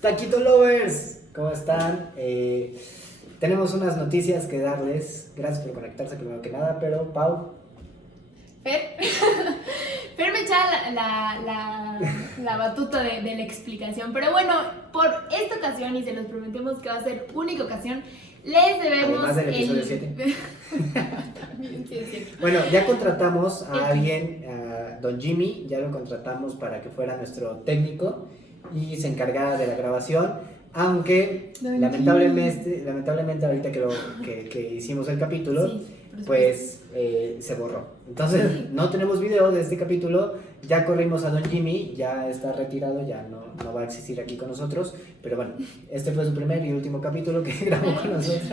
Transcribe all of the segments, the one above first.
Taquito Lovers, ¿cómo están? Tenemos unas noticias que darles. Gracias por conectarse primero que nada, pero Pau. Fer me echaba la batuta de la explicación. Pero bueno, por esta ocasión, y se los prometemos que va a ser única ocasión, les debemos. Además del episodio 7. También, sí. Bueno, ya contratamos a alguien, a Don Jimmy, ya lo contratamos para que fuera nuestro técnico y se encargara de la grabación. Aunque lamentablemente ahorita que hicimos el capítulo, Sí, pues se borró. Entonces Sí. no tenemos video de este capítulo. Ya corrimos a Don Jimmy, ya está retirado, ya no va a existir aquí con nosotros. Pero bueno, este fue su primer y último capítulo que grabó con nosotros.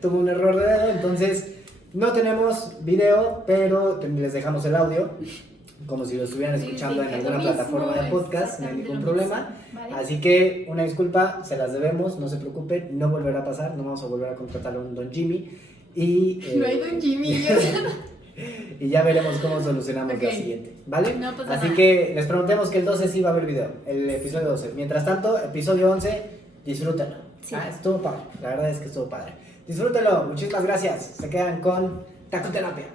Tuvo un error de dedo, entonces no tenemos video, pero les dejamos el audio como si lo estuvieran escuchando en alguna plataforma de podcast, no hay ningún problema. ¿Vale? Así que una disculpa, se las debemos, no se preocupen, no volverá a pasar, no vamos a volver a contratar a un Don Jimmy. Y, No hay Don Jimmy. y ya veremos cómo solucionamos Ok. la siguiente, ¿vale? No pasa Así nada. que les prometemos que el 12 sí va a haber video, el episodio 12. Mientras tanto, episodio 11, disfrútenlo. Sí. Estuvo padre, la verdad es que estuvo padre. Disfrútenlo, muchísimas gracias. Se quedan con Tacoterapia.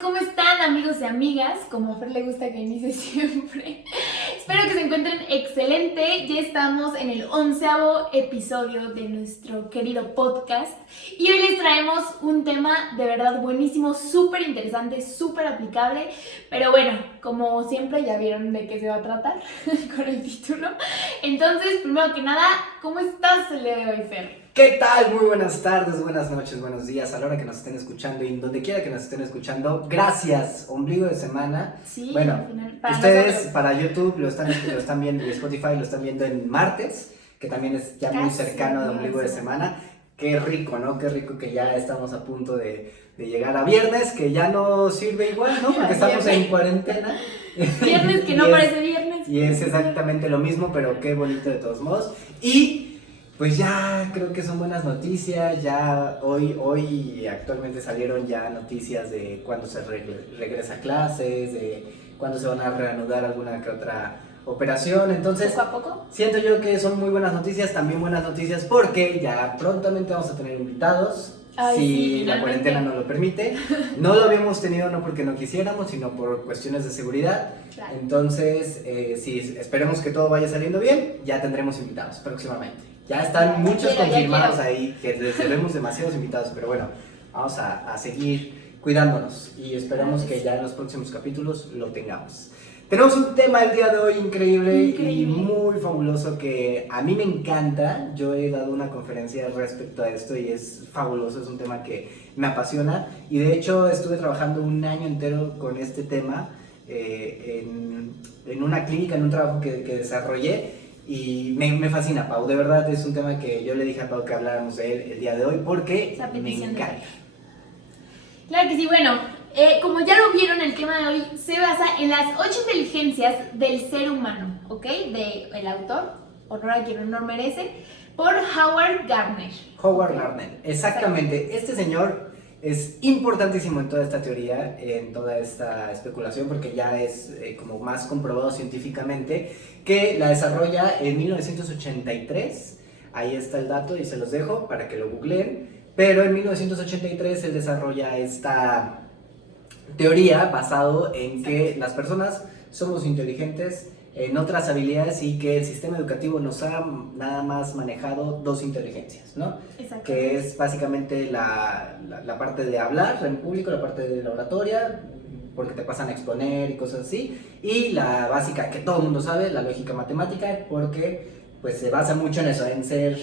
¿Cómo están, amigos y amigas? Como a Fer le gusta que inicie siempre. Espero que se encuentren excelente. Ya estamos en el 11º episodio de nuestro querido podcast. Y hoy les traemos un tema de verdad buenísimo, súper interesante, súper aplicable. Pero bueno, como siempre ya vieron de qué se va a tratar con el título. Entonces, primero que nada, ¿cómo estás el día de hoy, Fer? ¿Qué tal? Muy buenas tardes, buenas noches, buenos días a la hora que nos estén escuchando y donde quiera que nos estén escuchando. Gracias, ombligo de semana. Sí, Bueno, al final, para ustedes nosotros. para YouTube lo están viendo y Spotify lo están viendo en martes, que también es ya muy Casi cercano de ombligo de semana. Qué rico, ¿no? Qué rico que ya estamos a punto de llegar a viernes, que ya no sirve igual, ¿no? Porque estamos en cuarentena. Viernes que no parece viernes. Y es exactamente lo mismo, pero qué bonito de todos modos. Y pues ya creo que son buenas noticias. Ya hoy actualmente salieron ya noticias de cuándo se regresa a clases, de cuándo se van a reanudar alguna que otra operación. Entonces, Poco a poco. siento yo que son muy buenas noticias, también buenas noticias porque ya prontamente vamos a tener invitados. Ay, Si sí, la finalmente. cuarentena no lo permite. No lo habíamos tenido no porque no quisiéramos, sino por cuestiones de seguridad. Claro. Entonces, si esperemos que todo vaya saliendo bien, ya tendremos invitados próximamente. Ya están muchos Ya confirmados quiero. ahí, que les debemos demasiados invitados, pero bueno, vamos a seguir cuidándonos y esperamos que ya en los próximos capítulos lo tengamos. Tenemos un tema el día de hoy increíble y muy fabuloso que a mí me encanta. Yo he dado una conferencia respecto a esto y es fabuloso, es un tema que me apasiona y de hecho estuve trabajando un año entero con este tema en una clínica, en un trabajo que desarrollé y me fascina, Pau. De verdad es un tema que yo le dije a Pau que habláramos de él el día de hoy porque Esa me petición de encanta. Claro que sí, bueno, como ya lo vieron, el tema de hoy se basa en las 8 inteligencias del ser humano, ¿ok? El autor, honor a quien honor merece, por Howard Gardner. Howard Gardner, exactamente. Este señor es importantísimo en toda esta teoría, en toda esta especulación, porque ya es como más comprobado científicamente, que la desarrolla en 1983. Ahí está el dato y se los dejo para que lo googleen. Pero en 1983 él desarrolla esta teoría basado en que las personas somos inteligentes en otras habilidades y que el sistema educativo nos ha nada más manejado dos inteligencias, ¿no? Exacto. Que es básicamente la parte de hablar en público, la parte de la oratoria, porque te pasan a exponer y cosas así, y la básica que todo el mundo sabe, la lógica matemática, porque pues se basa mucho en eso, en ser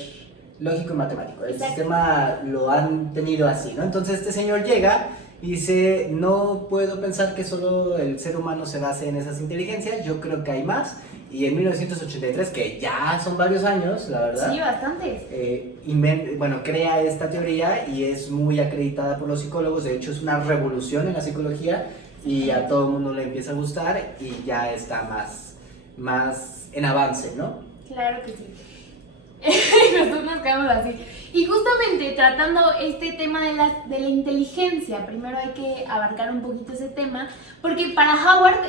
lógico y matemático. El Exacto. sistema lo han tenido así, ¿no? Entonces este señor llega y dice, no puedo pensar que solo el ser humano se base en esas inteligencias, yo creo que hay más. Y en 1983, que ya son varios años, la verdad, Sí, bastantes. crea esta teoría y es muy acreditada por los psicólogos. De hecho, es una revolución en la psicología y a todo el mundo le empieza a gustar y ya está más en avance, ¿no? Claro que sí. Nosotros nos quedamos así. Y justamente tratando este tema de la inteligencia, primero hay que abarcar un poquito ese tema, porque para Howard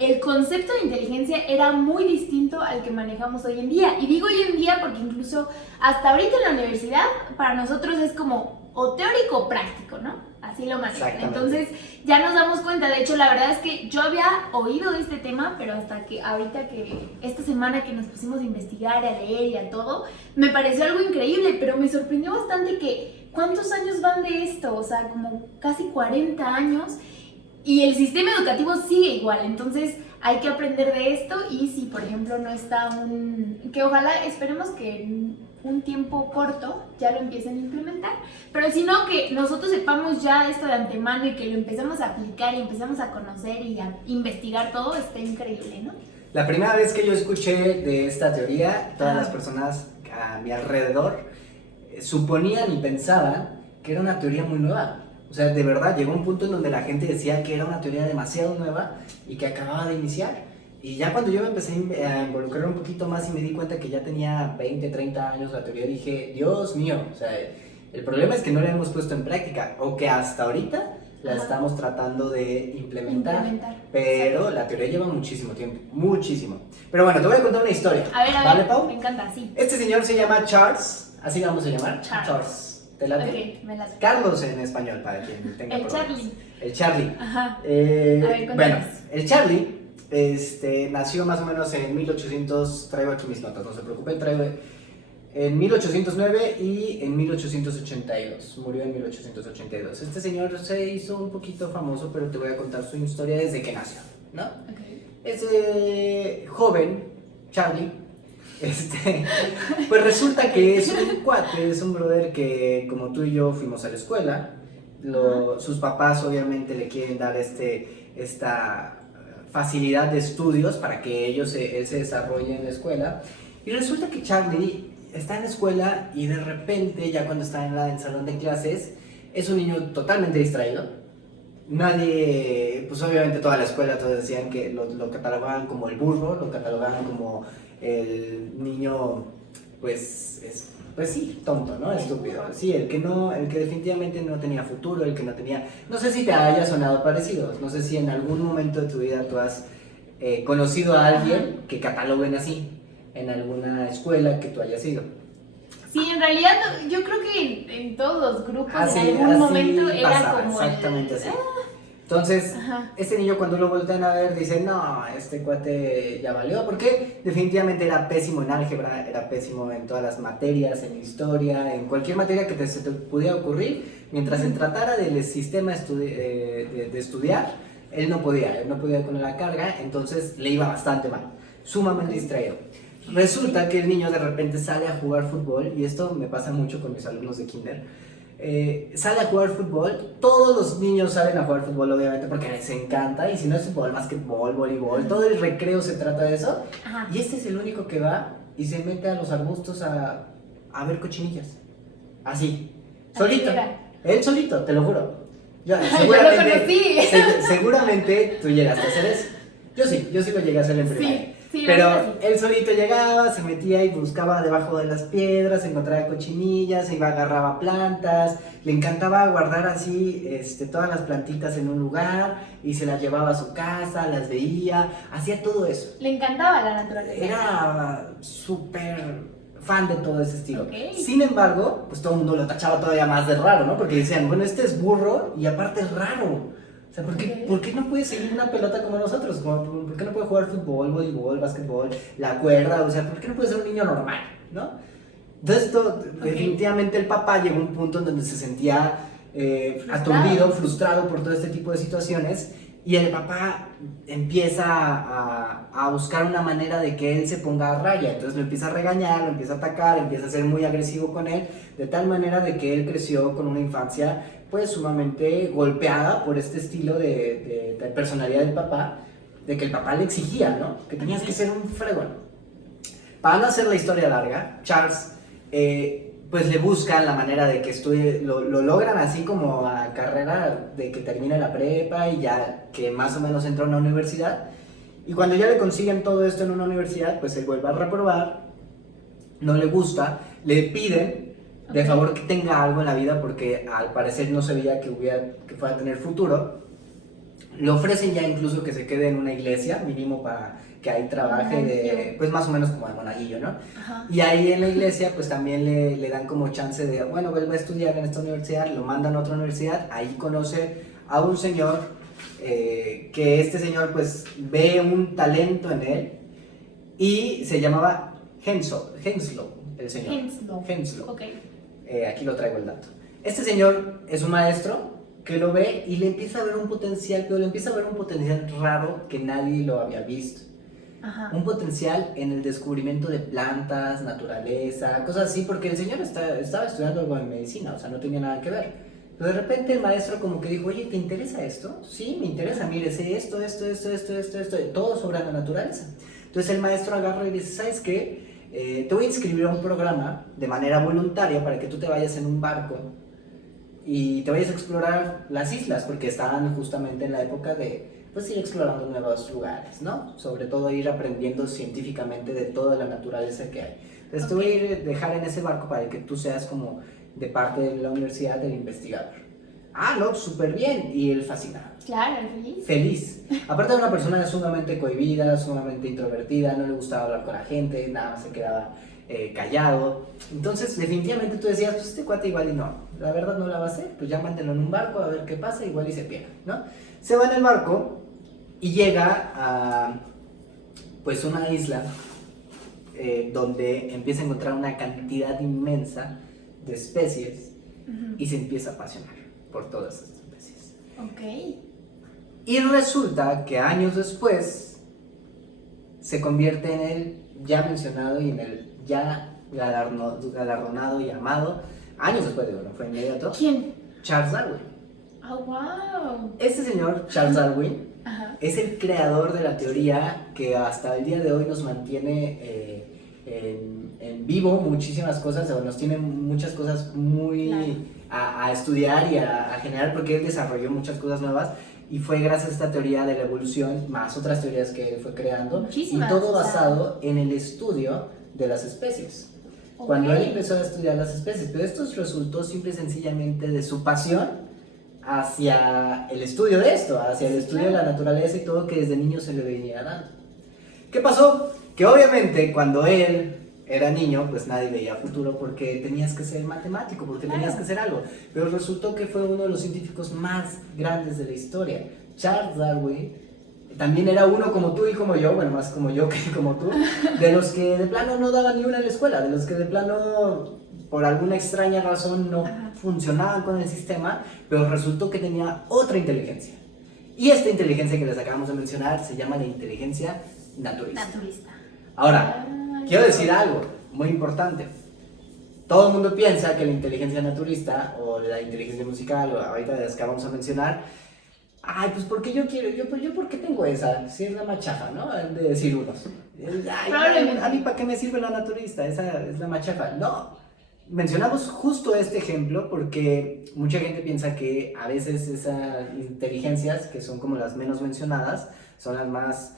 el concepto de inteligencia era muy distinto al que manejamos hoy en día. Y digo hoy en día porque incluso hasta ahorita en la universidad para nosotros es como o teórico o práctico, ¿no? Así lo manejan. Entonces ya nos damos cuenta. De hecho, la verdad es que yo había oído de este tema, pero hasta que ahorita que esta semana que nos pusimos a investigar, a leer y a todo, me pareció algo increíble, pero me sorprendió bastante que ¿cuántos años van de esto? O sea, como casi 40 años y el sistema educativo sigue igual. Entonces hay que aprender de esto y si, por ejemplo, no está que ojalá esperemos que un tiempo corto ya lo empiecen a implementar, pero si no, que nosotros sepamos ya esto de antemano y que lo empecemos a aplicar y empezamos a conocer y a investigar todo, está increíble, ¿no? La primera vez que yo escuché de esta teoría, todas las personas a mi alrededor suponían y pensaban que era una teoría muy nueva. O sea, de verdad, llegó un punto en donde la gente decía que era una teoría demasiado nueva y que acababa de iniciar. Y ya cuando yo me empecé a involucrar un poquito más y me di cuenta que ya tenía 20, 30 años la teoría, dije, Dios mío, o sea, el problema es que no la hemos puesto en práctica o que hasta ahorita la estamos tratando de implementar. Pero exacto, la teoría lleva muchísimo tiempo, muchísimo. Pero bueno, te voy a contar una historia. A ver, ¿Vale, Pau? Me encanta, sí. Este señor se llama Charles, así le vamos a llamar. Charles. ¿Te late? Ok, me late. Carlos en español, para quien tenga el problemas. Charlie. El Charlie. Ajá. A ver, bueno, cuéntanos. el Charlie nació más o menos en 1800, traigo aquí mis notas, no se preocupen, traigo en 1809 y en 1882, murió en 1882. Este señor se hizo un poquito famoso, pero te voy a contar su historia desde que nació, ¿no? Okay. Ese joven, Charlie, pues resulta que es un cuate, es un brother que como tú y yo fuimos a la escuela, sus papás obviamente le quieren dar esta facilidad de estudios para que él se desarrolle en la escuela, y resulta que Charlie está en la escuela y de repente ya cuando está en el salón de clases es un niño totalmente distraído. Nadie, pues obviamente toda la escuela todos decían que lo catalogaban como el burro, lo catalogaban como el niño pues sí, tonto, ¿no? Estúpido. Sí, el que definitivamente no tenía futuro, el que no tenía... No sé si te haya sonado parecido, no sé si en algún momento de tu vida tú has conocido a alguien que cataloguen así, en alguna escuela que tú hayas ido. Sí, en realidad yo creo que en todos los grupos en algún momento era pasaba, como exactamente así. Entonces, este niño cuando lo voltean a ver dice, no, este cuate ya valió, porque definitivamente era pésimo en álgebra, era pésimo en todas las materias, en historia, en cualquier materia que se te pudiera ocurrir, mientras se tratara del sistema de estudiar, él no podía con la carga, entonces le iba bastante mal, sumamente distraído. Resulta que el niño de repente sale a jugar fútbol, y esto me pasa mucho con mis alumnos de kinder. Sale a jugar fútbol, todos los niños salen a jugar fútbol obviamente porque les encanta, y si no es fútbol, básquetbol, voleibol, todo el recreo se trata de eso. Y este es el único que va y se mete a los arbustos a ver cochinillas, así, solito, él solito, te lo juro. Seguramente tú llegaste a hacer eso. Yo sí lo llegué a hacer en primaria. Sí, pero él solito llegaba, se metía y buscaba debajo de las piedras, encontraba cochinillas, iba, agarraba plantas, le encantaba guardar así todas las plantitas en un lugar y se las llevaba a su casa, las veía, hacía todo eso. Le encantaba la naturaleza. Era súper fan de todo ese estilo. Okay. Sin embargo, pues todo el mundo lo tachaba todavía más de raro, ¿no? Porque decían, bueno, este es burro y aparte es raro. O sea, ¿por qué no puede seguir una pelota como nosotros? ¿Por qué no puede jugar fútbol, voleibol, básquetbol, la cuerda? O sea, ¿por qué no puede ser un niño normal, no? Entonces, definitivamente el papá llegó a un punto en donde se sentía aturdido, frustrado por todo este tipo de situaciones, y el papá empieza a buscar una manera de que él se ponga a raya. Entonces lo empieza a regañar, lo empieza a atacar, empieza a ser muy agresivo con él, de tal manera de que él creció con una infancia pues sumamente golpeada por este estilo de personalidad del papá, de que el papá le exigía, ¿no? Que tenías que ser un fregón. Para no hacer la historia larga, Charles pues le buscan la manera de que estudie, lo logran así como a carrera de que termine la prepa y ya que más o menos entra a una universidad, y cuando ya le consiguen todo esto en una universidad, pues él vuelve a reprobar no le gusta, le piden de Ok. favor que tenga algo en la vida porque al parecer no se veía que fuera a tener futuro. Le ofrecen ya incluso que se quede en una iglesia, mínimo para que ahí trabaje, pues más o menos como de monaguillo, ¿no? Ajá. Y ahí en la iglesia pues también le dan como chance de, bueno, vuelve a estudiar en esta universidad, lo mandan a otra universidad, ahí conoce a un señor, que este señor pues ve un talento en él y se llamaba Henslow, el señor. Henslow. Ok. Aquí lo traigo el dato. Este señor es un maestro que lo ve y le empieza a ver un potencial, pero le empieza a ver un potencial raro que nadie lo había visto. Ajá. Un potencial en el descubrimiento de plantas, naturaleza, cosas así, porque el señor estaba estudiando algo en medicina, o sea, no tenía nada que ver. Pero de repente el maestro como que dijo, oye, ¿te interesa esto? Sí, me interesa, mire, sé esto, todo sobre la naturaleza. Entonces el maestro agarra y dice, ¿sabes qué? Te voy a inscribir a un programa de manera voluntaria para que tú te vayas en un barco y te vayas a explorar las islas, porque estaban justamente en la época de pues ir explorando nuevos lugares, ¿no? Sobre todo ir aprendiendo científicamente de toda la naturaleza que hay. Entonces te voy a ir dejar en ese barco para que tú seas como de parte de la universidad el investigador. Ah, no, súper bien. Y él fascinado. Claro, feliz. Feliz. Aparte de una persona sumamente cohibida, sumamente introvertida, no le gustaba hablar con la gente, nada más se quedaba callado. Entonces, definitivamente tú decías, pues este cuate igual y no, la verdad no la va a hacer, pues ya mándelo en un barco a ver qué pasa, igual y se pierde, ¿no? Se va en el barco y llega a pues una isla donde empieza a encontrar una cantidad inmensa de especies y se empieza a apasionar por todas estas especies. Ok. Y resulta que años después se convierte en el ya mencionado y en el ya galardonado y amado, años después, digo, no fue inmediato, ¿Quién? Charles Darwin. Oh, wow. Este señor, Charles Darwin, Ajá. es el creador de la teoría que hasta el día de hoy nos mantiene en vivo muchísimas cosas, o nos tiene muchas cosas muy Claro. a estudiar y a generar, porque él desarrolló muchas cosas nuevas y fue gracias a esta teoría de la evolución, más otras teorías que él fue creando, Muchísimas, y todo o sea. basado en el estudio de las especies. Ok. Cuando él empezó a estudiar las especies, pero esto resultó simple y sencillamente de su pasión hacia el estudio de esto, hacia el estudio de la naturaleza y todo que desde niño se le venía dando. ¿Qué pasó? Que obviamente cuando él era niño, pues nadie veía futuro porque tenías que ser matemático, porque tenías que ser algo. Pero resultó que fue uno de los científicos más grandes de la historia. Charles Darwin también era uno como tú y como yo, bueno, más como yo que como tú, de los que de plano no daban ni una en la escuela, de los que de plano por alguna extraña razón no funcionaban con el sistema, pero resultó que tenía otra inteligencia. Y esta inteligencia que les acabamos de mencionar se llama la inteligencia naturista. Ahora, quiero decir algo muy importante. Todo el mundo piensa que la inteligencia naturista o la inteligencia musical, o ahorita de las que vamos a mencionar, ay, pues porque yo quiero, yo porque tengo esa, si es la machafa, ¿no? De decir unos. Ay, a mí, ¿para qué me sirve la naturista? Esa es la machafa. No. Mencionamos justo este ejemplo porque mucha gente piensa que a veces esas inteligencias, que son como las menos mencionadas, son las más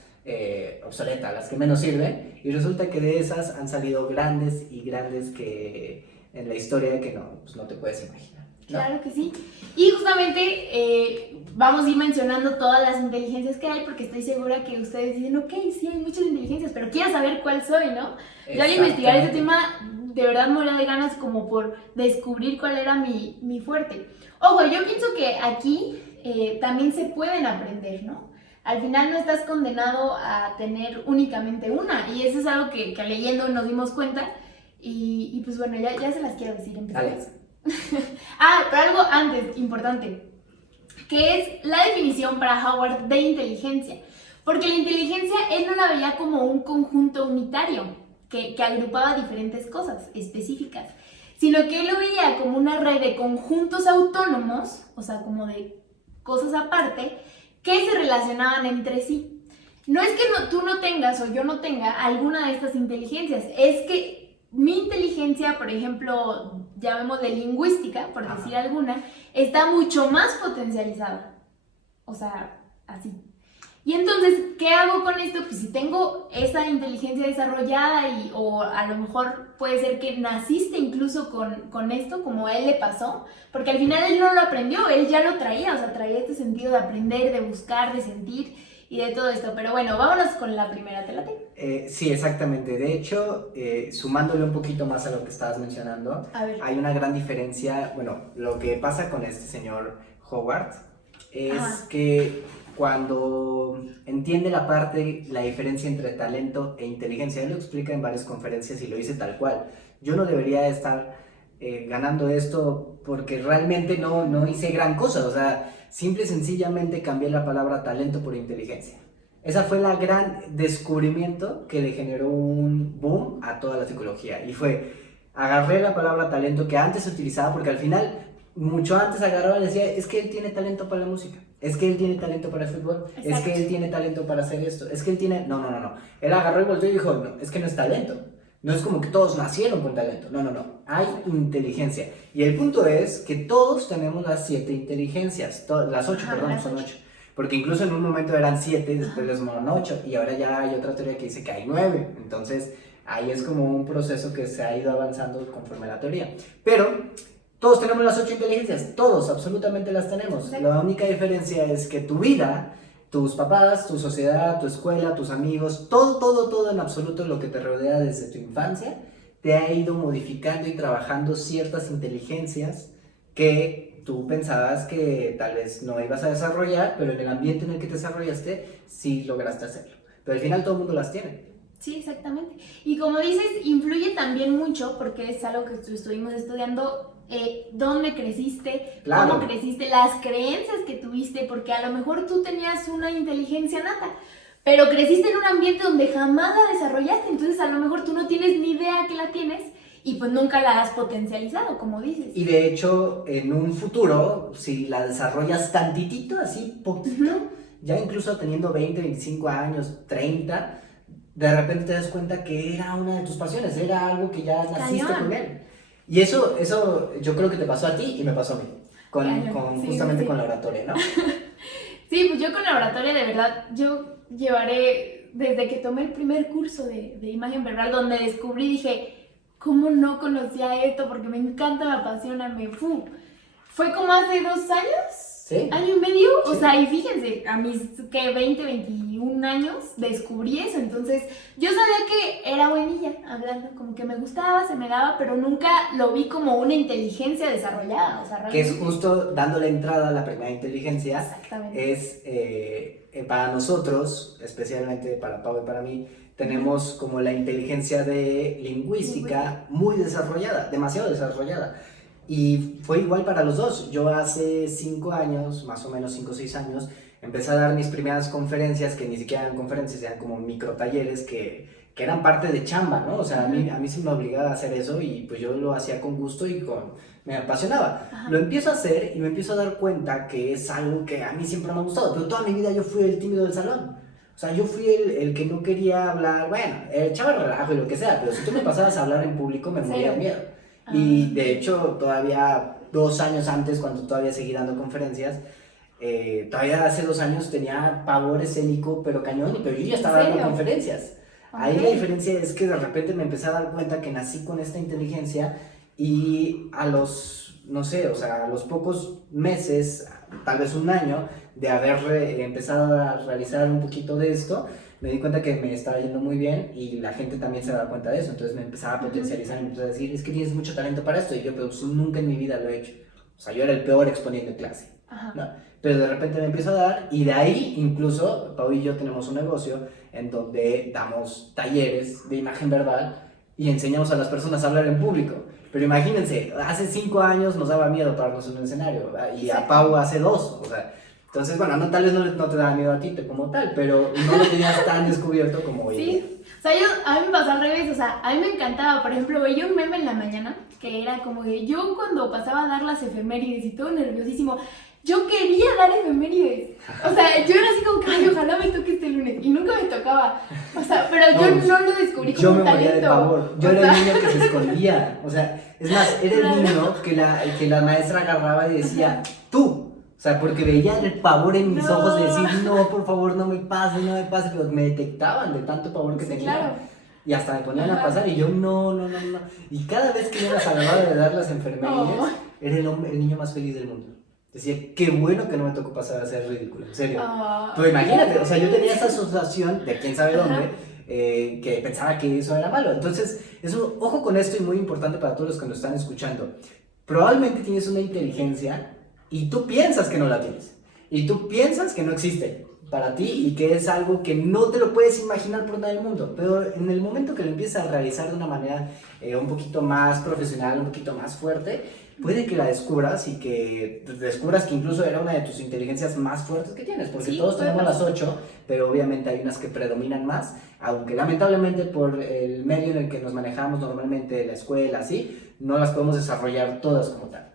obsoletas, las que menos sirven, y resulta que de esas han salido grandes y grandes que en la historia que no, pues no te puedes imaginar, ¿no? Claro que sí. Y justamente vamos a ir mencionando todas las inteligencias que hay porque estoy segura que ustedes dicen, ok, sí hay muchas inteligencias, pero quiero saber cuál soy, ¿no? Yo al investigar este tema de verdad me moría de ganas como por descubrir cuál era mi fuerte. Ojo, yo pienso que aquí también se pueden aprender, ¿no? Al final no estás condenado a tener únicamente una, y eso es algo que leyendo nos dimos cuenta, y pues bueno, ya se las quiero decir, empezamos. Pero algo antes, importante, que es la definición para Howard de inteligencia, porque la inteligencia él no la veía como un conjunto unitario, que agrupaba diferentes cosas específicas, sino que él lo veía como una red de conjuntos autónomos, o sea, como de cosas aparte, que se relacionaban entre sí. No es que tú no tengas o yo no tenga alguna de estas inteligencias, es que mi inteligencia, por ejemplo, llamemos de lingüística, por decir alguna, está mucho más potencializada. O sea, así. Y entonces, ¿qué hago con esto? Pues si tengo esa inteligencia desarrollada o a lo mejor puede ser que naciste incluso con esto, como a él le pasó, porque al final él no lo aprendió, él ya lo traía, o sea, traía este sentido de aprender, de buscar, de sentir y de todo esto. Pero bueno, vámonos con la primera, ¿te late? Sí, exactamente. De hecho, sumándole un poquito más a lo que estabas mencionando, A ver. hay una gran diferencia. Bueno, lo que pasa con este señor Howard es que cuando entiende la diferencia entre talento e inteligencia, él lo explica en varias conferencias y lo dice tal cual. Yo no debería estar ganando esto porque realmente no hice gran cosa, o sea, simple y sencillamente cambié la palabra talento por inteligencia. Esa fue la gran descubrimiento que le generó un boom a toda la psicología y fue, agarré la palabra talento que antes se utilizaba porque al final, mucho antes agarraba y decía, es que él tiene talento para la música, es que él tiene talento para el fútbol, Exacto. es que él tiene talento para hacer esto, es que él tiene... No. Él agarró y volteó y dijo, no, es que no es talento. No es como que todos nacieron con talento, no. Hay inteligencia. Y el punto es que todos tenemos las 7 inteligencias, las 8, perdón, son 8. Porque incluso en un momento eran 7, después les sumaron 8, y ahora ya hay otra teoría que dice que hay 9. Entonces, ahí es como un proceso que se ha ido avanzando conforme a la teoría. Pero todos tenemos las 8 inteligencias, todos, absolutamente las tenemos. La única diferencia es que tu vida, tus papás, tu sociedad, tu escuela, tus amigos, todo en absoluto lo que te rodea desde tu infancia, te ha ido modificando y trabajando ciertas inteligencias que tú pensabas que tal vez no ibas a desarrollar, pero en el ambiente en el que te desarrollaste, sí lograste hacerlo. Pero al final todo el mundo las tiene. Sí, exactamente. Y como dices, influye también mucho, porque es algo que estuvimos estudiando, dónde creciste, claro, cómo creciste, las creencias que tuviste, porque a lo mejor tú tenías una inteligencia nata, pero creciste en un ambiente donde jamás la desarrollaste, entonces a lo mejor tú no tienes ni idea que la tienes y pues nunca la has potencializado, como dices. Y de hecho, en un futuro, si la desarrollas tantitito, así poquito, ya incluso teniendo 20, 25 años, 30, de repente te das cuenta que era una de tus pasiones, era algo que ya naciste con él. Y eso yo creo que te pasó a ti y me pasó a mí, justamente con la oratoria, ¿no? Sí, pues yo con la oratoria, de verdad, yo llevaré, desde que tomé el primer curso de imagen verbal, donde descubrí, dije, ¿cómo no conocía esto? Porque me encanta, me apasiona, fue como hace 2 años. ¿Sí? ¿Año y medio? Sí. O sea, y fíjense, a mis 20, 21 años descubrí eso, entonces yo sabía que era buenilla hablando, como que me gustaba, se me daba, pero nunca lo vi como una inteligencia desarrollada, o sea, realmente... Que es justo dándole entrada a la primera inteligencia. Exactamente. Es para nosotros, especialmente para Pau y para mí, tenemos como la inteligencia de lingüística muy desarrollada, demasiado desarrollada. Y fue igual para los dos. Yo hace 5 años, más o menos 5 o 6 años, empecé a dar mis primeras conferencias, que ni siquiera eran conferencias, eran como micro talleres que eran parte de chamba, ¿no? O sea, a mí se me obligaba a hacer eso y pues yo lo hacía con gusto y me apasionaba. Lo empiezo a hacer y me empiezo a dar cuenta que es algo que a mí siempre me ha gustado, pero toda mi vida yo fui el tímido del salón. O sea, yo fui el que no quería hablar, bueno, echaba relajo y lo que sea, pero si tú me pasabas a hablar en público me moría de miedo. Y de hecho, todavía 2 años antes, cuando todavía seguí dando conferencias, todavía hace 2 años tenía pavor escénico, pero cañón, pero yo ya estaba dando conferencias. Ahí la diferencia es que de repente me empecé a dar cuenta que nací con esta inteligencia y a los, no sé, o sea, a los pocos meses, tal vez 1 año, de haber empezado a realizar un poquito de esto, me di cuenta que me estaba yendo muy bien y la gente también se daba cuenta de eso, entonces me empezaba a potencializar y me empezó a decir, es que tienes mucho talento para esto, y yo, pero pues, nunca en mi vida lo he hecho, o sea, yo era el peor exponiendo en clase, ¿no? Pero de repente me empiezo a dar, y de ahí incluso, Pau y yo tenemos un negocio en donde damos talleres de imagen verbal y enseñamos a las personas a hablar en público. Pero imagínense, hace 5 años nos daba miedo pararnos en un escenario, ¿verdad? Y a Pau hace 2, o sea, entonces, bueno, tal vez no te daba miedo a ti como tal, pero no lo tenías tan descubierto como hoy. Sí, o sea, a mí me pasó al revés, o sea, a mí me encantaba, por ejemplo, veía un meme en la mañana que era como de yo cuando pasaba a dar las efemérides y todo nerviosísimo, yo quería dar efemérides, o sea, yo era así como que, ay, ojalá me toque este lunes, y nunca me tocaba, o sea, pero yo no lo descubrí como un talento. Yo me moría de pavor, yo era el niño que se escondía, o sea, es más, era el niño que la maestra agarraba y decía, tú. O O sea, porque veía el pavor en mis No. ojos de decir, no, por favor, no me pase, pero me detectaban de tanto pavor que Sí, tenía. claro. Y hasta me ponían a Ajá. pasar y yo, no. Y cada vez que yo las acababa de dar las enfermerías, No. era el niño más feliz del mundo. Decía, qué bueno que no me tocó pasar a ser ridículo, en serio. Ah. Pero imagínate, o sea, yo tenía esa asociación de quién sabe dónde, Ajá. que pensaba que eso era malo. Entonces, eso, ojo con esto y muy importante para todos los que nos están escuchando. Probablemente tienes una inteligencia y tú piensas que no la tienes. Y tú piensas que no existe para ti y que es algo que no te lo puedes imaginar por nada del mundo. Pero en el momento que lo empiezas a realizar de una manera un poquito más profesional, un poquito más fuerte, puede que la descubras y que descubras que incluso era una de tus inteligencias más fuertes que tienes, porque Sí, todos puede tenemos las pasar. 8, pero obviamente hay unas que predominan más, aunque lamentablemente por el medio en el que nos manejamos normalmente, la escuela, así, no las podemos desarrollar todas como tal.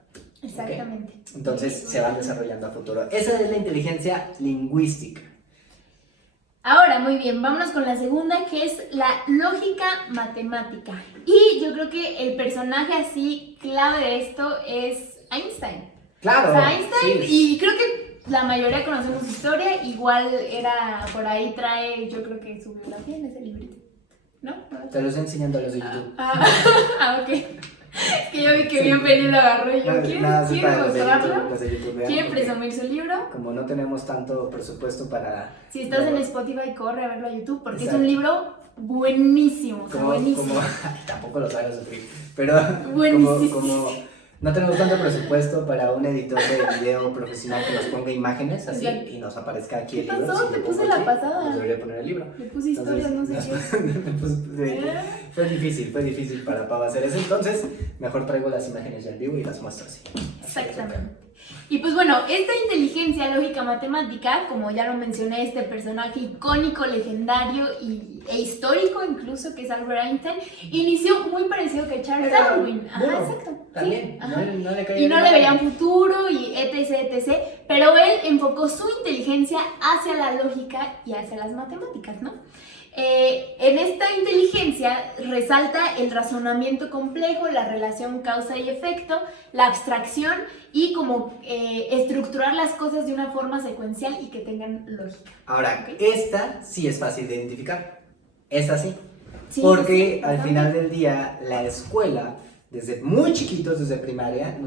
Exactamente. ¿Okay? Entonces se van desarrollando a futuro. Esa es la inteligencia lingüística. Ahora, muy bien, vámonos con la segunda, que es la lógica matemática. Y yo creo que el personaje así clave de esto es Einstein. Claro. O sea, Einstein, sí. y creo que la mayoría conocemos su historia, igual era, por ahí trae, yo creo que su biografía en ese librito, ¿no? Te lo estoy enseñando a los de YouTube. Ok. Es que yo vi que bien Penny lo agarró y yo, ¿quiere mostrarlo? Los de YouTube, vean, ¿Quiere porque presumir su libro? como no tenemos tanto presupuesto para... Si estás en Spotify, corre a verlo a YouTube porque Exacto. es un libro buenísimo, o sea, buenísimo. Tampoco los hagas sufrir, pero Buenísimo. como no tenemos tanto presupuesto para un editor de video profesional que nos ponga imágenes así. Exacto. Y nos aparezca aquí el ¿Qué libro. pasó? Si Te lo puse pongo la aquí, pasada. pues debería poner el libro. Le puse historias, no sé qué. Fue difícil para Pau hacer eso. Entonces, mejor traigo las imágenes ya en vivo y las muestro así. Exactamente. Y pues bueno, esta inteligencia lógica matemática, como ya lo mencioné, este personaje icónico, legendario e histórico incluso, que es Albert Einstein, inició muy parecido que Charles Darwin. Ajá, Bueno, exacto. también, Sí, ajá. no le caía Y no bien le a veían nadie. futuro y etc, pero él enfocó su inteligencia hacia la lógica y hacia las matemáticas, ¿no? En esta inteligencia resalta el razonamiento complejo, la relación causa y efecto, la abstracción y como estructurar las cosas de una forma secuencial y que tengan lógica. Ahora, ¿Ok? esta sí es fácil de identificar. Esta sí. Sí, Porque sí, al bastante. final del día, la escuela, desde muy chiquitos, desde primaria,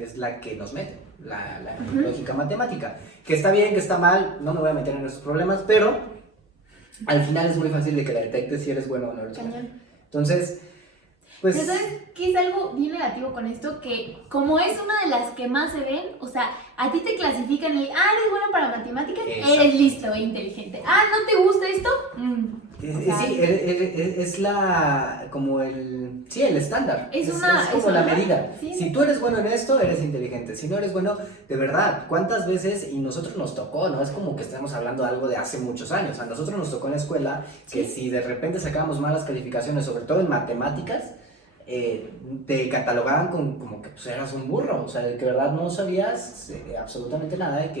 es la que nos mete, la Ujú. lógica matemática. Que está bien, que está mal, no me voy a meter en esos problemas, pero al final es muy fácil de que la detectes si eres bueno o no eres bueno. Cañón. Entonces, pues... Pero ¿sabes qué es algo bien negativo con esto? Que como es una de las que más se ven, o sea, a ti te clasifican y, eres bueno para matemáticas, Exacto. eres listo e inteligente. ¿No te gusta esto? Sí, es la, como el, sí, el estándar, Es como una- la medida. sí. Si tú eres bueno en esto, eres inteligente. Si no eres bueno, de verdad, ¿cuántas veces? Y nosotros nos tocó, no es como que estemos hablando de algo de hace muchos años. A nosotros nos tocó en la escuela que Sí. si de repente sacábamos malas calificaciones, sobre todo en matemáticas, te catalogaban como que pues, eras un burro, o sea, de que de verdad no sabías absolutamente nada, de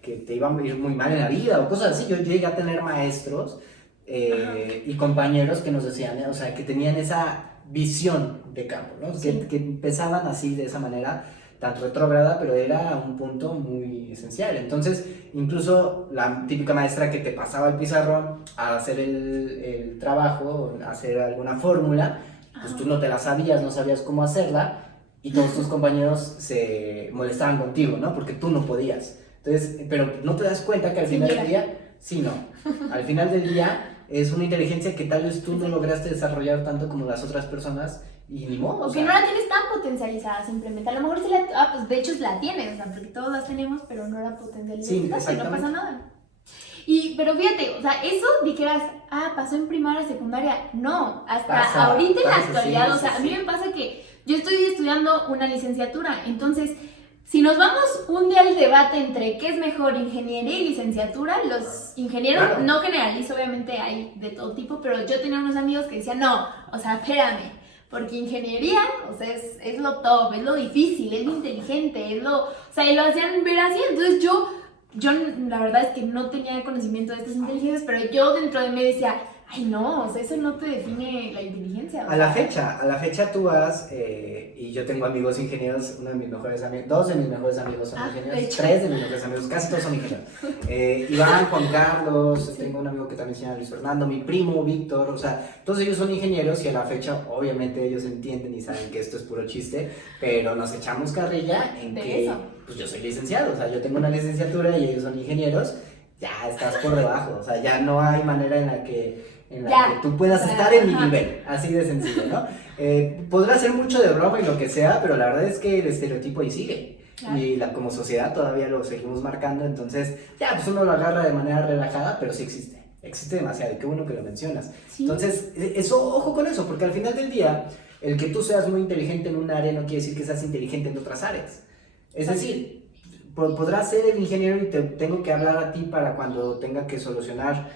que te iba a ir muy mal en la vida o cosas así. Yo llegué a tener maestros y compañeros que nos decían, o sea, que tenían esa visión de campo, ¿no? Sí. Que empezaban así, de esa manera, tan retrógrada, pero era un punto muy esencial. Entonces, incluso la típica maestra que te pasaba el pizarrón a hacer el trabajo, a hacer alguna fórmula, pues tú no te la sabías, no sabías cómo hacerla, y todos tus compañeros se molestaban contigo, ¿no? Porque tú no podías. Entonces, pero no te das cuenta que al final del día, sí, no. Al final del día es una inteligencia que tal vez tú no lograste desarrollar tanto como las otras personas y ni modo. O que no la tienes tan potencializada simplemente. A lo mejor sí pues de hecho la tienes, o sea, porque todos las tenemos, pero no la potencializas. Sí, y no exactamente. pasa nada. Pero fíjate, o sea, eso dijeras, pasó en primaria, secundaria. No, hasta Pasa, ahorita en la pasa, actualidad, sí, o sea, sí, a mí sí. me pasa que yo estoy estudiando una licenciatura, entonces, si nos vamos un día al debate entre qué es mejor, ingeniería y licenciatura, los ingenieros, Claro. no generalizo, obviamente hay de todo tipo, pero yo tenía unos amigos que decían, no, o sea, espérame, porque ingeniería, o sea, es lo top, es lo difícil, es lo inteligente, o sea, y lo hacían ver así, entonces yo la verdad es que no tenía conocimiento de estas inteligencias, pero yo dentro de mí decía, ay no, o sea, eso no te define la inteligencia, fecha. A la fecha tú vas, y yo tengo amigos ingenieros, uno de mis mejores amigos, dos de mis mejores amigos son ingenieros, tres de mis mejores amigos, casi todos son ingenieros. Iván, Juan Carlos, tengo un amigo que también se llama Luis Fernando, mi primo Víctor, o sea, todos ellos son ingenieros y a la fecha obviamente ellos entienden y saben que esto es puro chiste, pero nos echamos carrilla en que pues yo soy licenciado, o sea, yo tengo una licenciatura y ellos son ingenieros, ya estás por debajo, o sea, ya no hay manera en la que tú puedas estar en mi nivel, así de sencillo, ¿no? Podrá ser mucho de broma y lo que sea, pero la verdad es que el estereotipo ahí sigue. Claro. Y como sociedad todavía lo seguimos marcando, entonces ya pues uno lo agarra de manera relajada, pero sí existe demasiado, y qué bueno que lo mencionas. Sí. Entonces, eso, ojo con eso, porque al final del día, el que tú seas muy inteligente en un área no quiere decir que seas inteligente en otras áreas. Es decir, podrás ser el ingeniero y te tengo que hablar a ti para cuando tenga que solucionar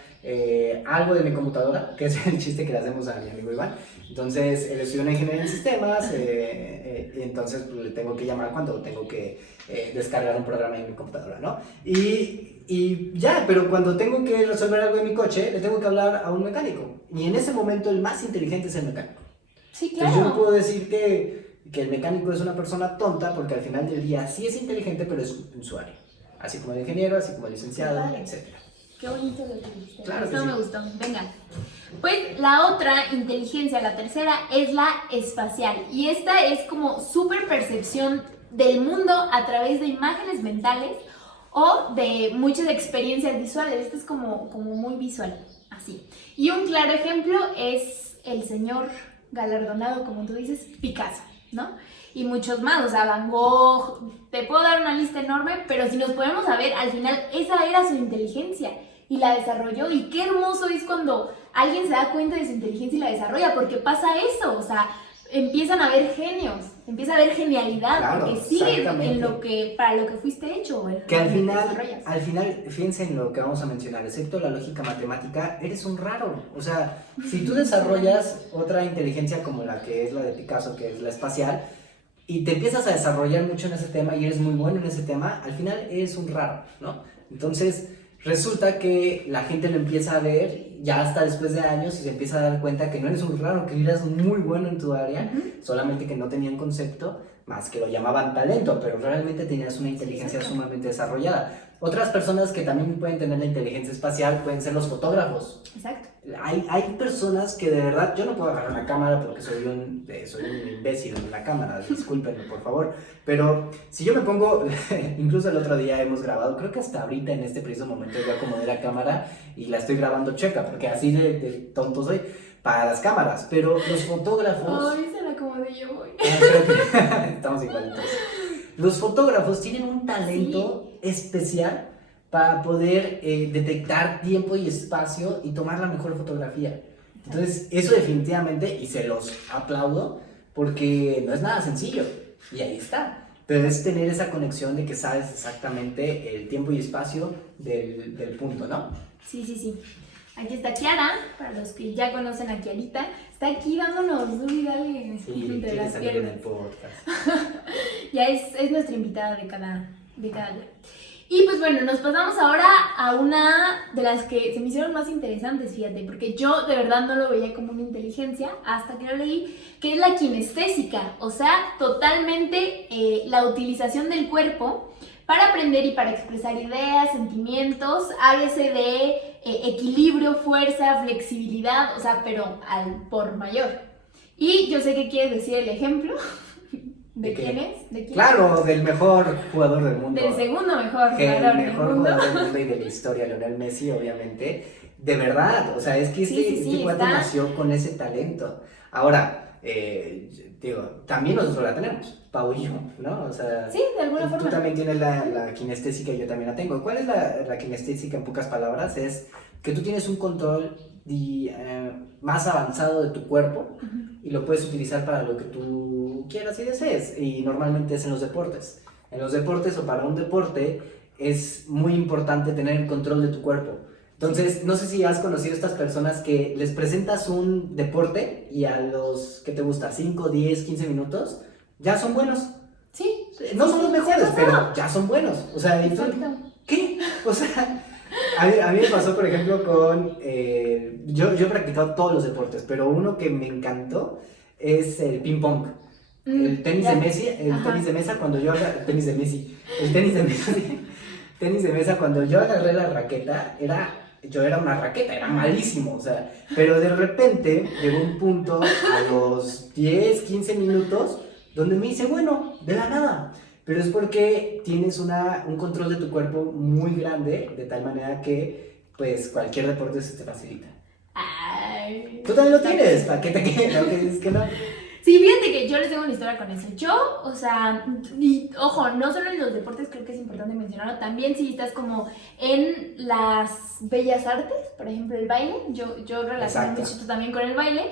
algo de mi computadora, que es el chiste que le hacemos a mi amigo Iván. Entonces, él estudió una ingeniería en sistemas, y entonces pues, le tengo que llamar cuando tengo que descargar un programa en mi computadora, ¿no? Y ya, pero cuando tengo que resolver algo en mi coche, le tengo que hablar a un mecánico. Y en ese momento el más inteligente es el mecánico. Sí, claro. Entonces yo puedo decir que el mecánico es una persona tonta porque al final del día sí es inteligente, pero es en su área. Así como el ingeniero, así como el licenciado, etc. Qué bonito lo que dijiste. Claro. Esto me gustó. Venga. Pues la otra inteligencia, la tercera, es la espacial. Y esta es como súper percepción del mundo a través de imágenes mentales o de muchas experiencias visuales. Esto es como muy visual, así. Y un claro ejemplo es el señor galardonado, como tú dices, Picasso, ¿no? Y muchos más, o sea, Van Gogh, te puedo dar una lista enorme, pero si nos ponemos a ver, al final esa era su inteligencia y la desarrolló, y qué hermoso es cuando alguien se da cuenta de su inteligencia y la desarrolla, porque pasa eso, o sea, empiezan a haber genios, empieza a haber genialidad, claro, porque sigue en lo que, para lo que fuiste hecho. Que al final, fíjense en lo que vamos a mencionar, excepto la lógica matemática, eres un raro, o sea, si tú desarrollas otra inteligencia como la que es la de Picasso, que es la espacial, y te empiezas a desarrollar mucho en ese tema y eres muy bueno en ese tema, al final eres un raro, ¿no? Entonces, resulta que la gente lo empieza a ver ya hasta después de años y se empieza a dar cuenta que no eres un raro, que eres muy bueno en tu área, solamente que no tenían concepto, más que lo llamaban talento, pero realmente tenías una inteligencia sumamente desarrollada. Otras personas que también pueden tener la inteligencia espacial pueden ser los fotógrafos. Exacto. Hay personas que de verdad, yo no puedo agarrar una cámara porque soy un imbécil en la cámara, discúlpenme por favor, pero si yo me pongo, incluso el otro día hemos grabado, creo que hasta ahorita en este preciso momento yo acomodé la cámara y la estoy grabando chueca, porque así de tonto soy para las cámaras, pero los fotógrafos... Ay, se la acomodé yo hoy. Estamos igualitos. Los fotógrafos tienen un talento especial para poder detectar tiempo y espacio y tomar la mejor fotografía. Entonces, eso definitivamente, y se los aplaudo, porque no es nada sencillo, y ahí está. Pero es tener esa conexión de que sabes exactamente el tiempo y espacio del punto, ¿no? Sí. Aquí está Kiara, para los que ya conocen a Kiarita, está aquí dándonos duro y dale entre las piernas. Ya es nuestra invitada de cada día. Y pues bueno, nos pasamos ahora a una de las que se me hicieron más interesantes, fíjate, porque yo de verdad no lo veía como una inteligencia hasta que lo leí, que es la kinestésica, o sea, totalmente la utilización del cuerpo para aprender y para expresar ideas, sentimientos, háblese de equilibrio, fuerza, flexibilidad, o sea, pero al por mayor. Y yo sé que quieres decir el ejemplo. ¿De quién es? ¿De quién? Claro, del mejor jugador del mundo. Del segundo mejor jugador del mundo. El mejor jugador del mundo y de la historia, Lionel Messi, obviamente. De verdad, o sea, es que este cuate nació con ese talento. Ahora, digo, también nosotros la tenemos, Pau y yo, ¿no? O sea, sí, de alguna forma. Tú también tienes la kinestésica y yo también la tengo. ¿Cuál es la kinestésica en pocas palabras? Es que tú tienes un control más avanzado de tu cuerpo y lo puedes utilizar para lo que tú quieras y desees, y normalmente es en los deportes. En los deportes o para un deporte es muy importante tener el control de tu cuerpo. Entonces, no sé si has conocido a estas personas que les presentas un deporte y a los, ¿qué te gusta? 5, 10, 15 minutos, ya son buenos. Sí. No son los mejores, pero ya son buenos. O sea, ¿qué? O sea, a mí me pasó, por ejemplo, con... yo he practicado todos los deportes, pero uno que me encantó es el ping pong. El tenis ya. de Messi, tenis de mesa cuando yo agarré, tenis de Messi, el tenis de Messi, tenis de mesa cuando yo agarré la raqueta, yo era una raqueta, era malísimo, o sea, pero de repente llegó un punto a los 10, 15 minutos donde me hice bueno, de la nada, pero es porque tienes un control de tu cuerpo muy grande, de tal manera que pues cualquier deporte se te facilita. Ay, Tú también lo tienes, ¿para qué te quedas? ¿Qué dices que no? sí, fíjate que yo les tengo una historia con eso. Yo, o sea, y ojo, no solo en los deportes creo que es importante mencionarlo, también si estás como en las bellas artes, por ejemplo el baile, yo relaciono mucho también con el baile,